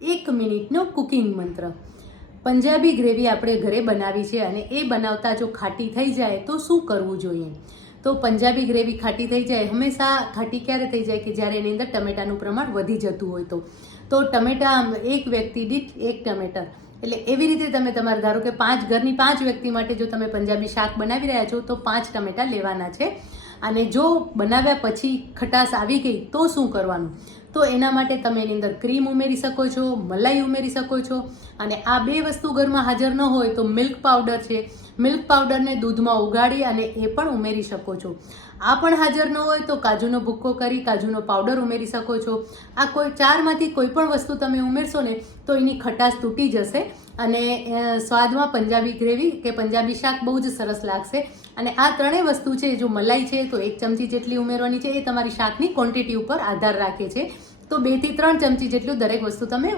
1 મિનિટનો કુકિંગ મંત્ર. પંજાબી ગ્રેવી આપણે ઘરે બનાવી છે અને એ બનાવતા જો ખાટી થઈ જાય તો શું કરવું જોઈએ? તો પંજાબી ગ્રેવી ખાટી થઈ જાય, હંમેશા ખાટી ક્યારે થઈ જાય કે જ્યારે એની અંદર ટમેટાનું પ્રમાણ વધી જતું હોય તો ટમેટા એક વ્યક્તિ દીઠ 1 ટમેટર, એટલે એવી રીતે તમે તમારે ધારો કે ઘરની 5 વ્યક્તિ માટે જો તમે પંજાબી શાક બનાવી રહ્યા છો તો 5 ટમેટા લેવાના છે. અને જો બનાવ્યા પછી ખટાશ આવી ગઈ તો શું કરવાનું? તો એના માટે તમે એની અંદર ક્રીમ ઉમેરી શકો છો, મલાઈ ઉમેરી શકો છો. અને આ 2 વસ્તુ ઘરમાં હાજર ન હોય તો મિલ્ક પાવડર છે, મિલ્ક પાવડરને દૂધમાં ઉગાડી અને એ પણ ઉમેરી શકો છો. આ પણ હાજર ન હોય તો કાજુનો ભૂક્કો કરી કાજુનો પાવડર ઉમેરી શકો છો. આ 4માંથી કોઈ પણ વસ્તુ તમે ઉમેરશો ને તો એની ખટાશ તૂટી જશે અને સ્વાદમાં પંજાબી ગ્રેવી કે પંજાબી શાક બહુ જ સરસ લાગશે. અને આ 3 વસ્તુ છે, જો મલાઈ છે તો 1 ચમચી જેટલી ઉમેરવાની છે, એ તમારી શાકની ક્વોન્ટિટી ઉપર આધાર રાખે છે. તો 2 થી 3 ચમચી જેટલું દરેક વસ્તુ તમે